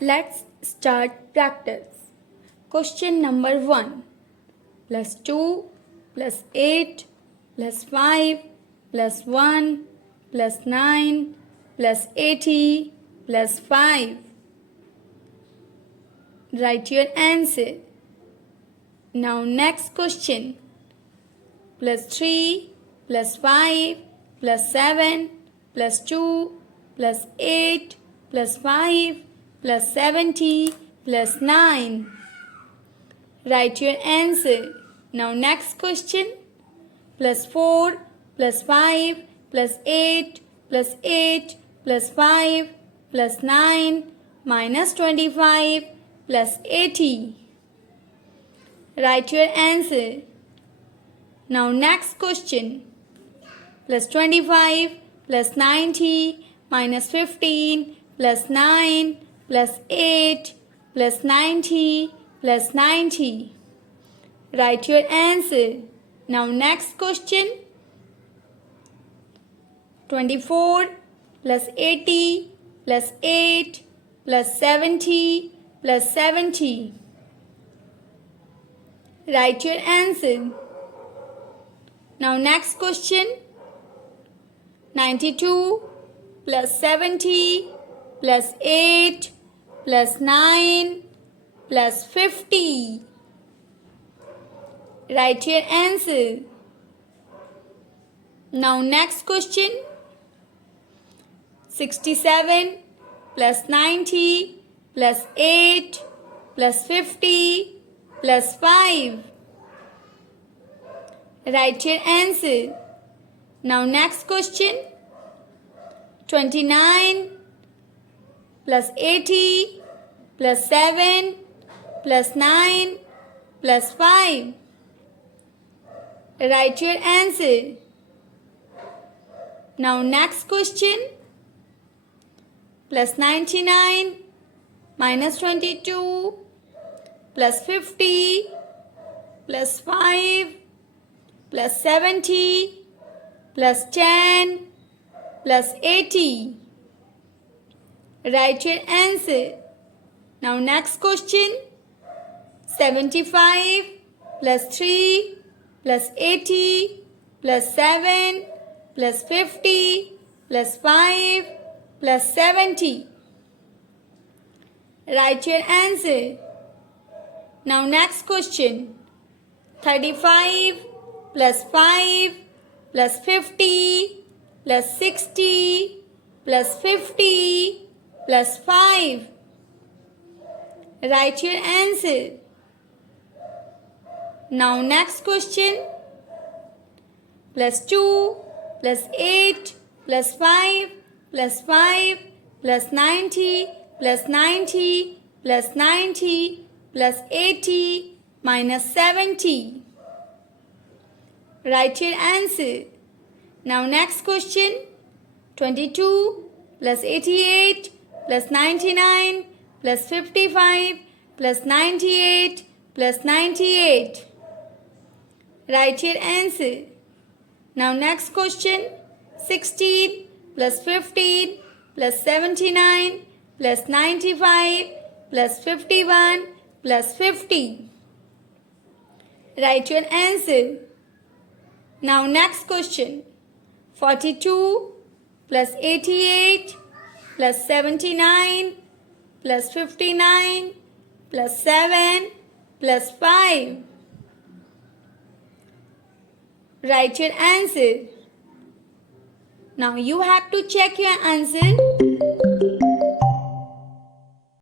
Let's start practice. Question number 1. Plus 2 plus 8 plus 5 plus 1 plus 9 plus 80 plus 5. Write your answer. Now next question. Plus 3 plus 5 plus 7 plus 2 plus 8 plus 5 plus 70 plus 9. Write your answer. Now next question. Plus 4 plus 5 plus 8 plus 8 plus 5 plus 9 minus 25 plus 80. Write your answer. Now next question. Plus 25 plus 90 minus 15 plus 9 plus 8 plus 90 plus 90. Write your answer. Now next question. 24 plus 80 plus 8 plus 70 plus 70. Write your answer. Now next question. 92 plus 70 plus 8 plus 9 plus 50. Write your answer. Now next question. 67 plus 90 plus 8 plus 50 plus 5. Write your answer. Now next question. 29 plus 80 plus 7 plus 9 plus 5. Write your answer. Now next question. Plus 99 minus 22 plus 50 plus 5 plus 70 plus 10 plus 80. Write your answer. Now next question. 75 plus 3 plus 80 plus 7 plus 50 plus 5 plus 70. Write your answer. Now next question. 35 plus 5 plus 50 plus 60 plus 50 plus 5. Write your answer. Now next question. Plus 2 plus 8 plus 5 plus 5 plus 90 plus 90 plus 90 plus 80 minus 70. Write your answer. Now next question. 22 plus 88 plus 99 plus 55 plus 98 plus 98. Write your answer. Now next question. 16 plus 15 plus 79 plus 95 plus 51 plus 50. Write your answer. Now next question. 42 plus 88 plus 79 plus 59 plus 7 plus 5. Write your answer. Now you have to check your answer.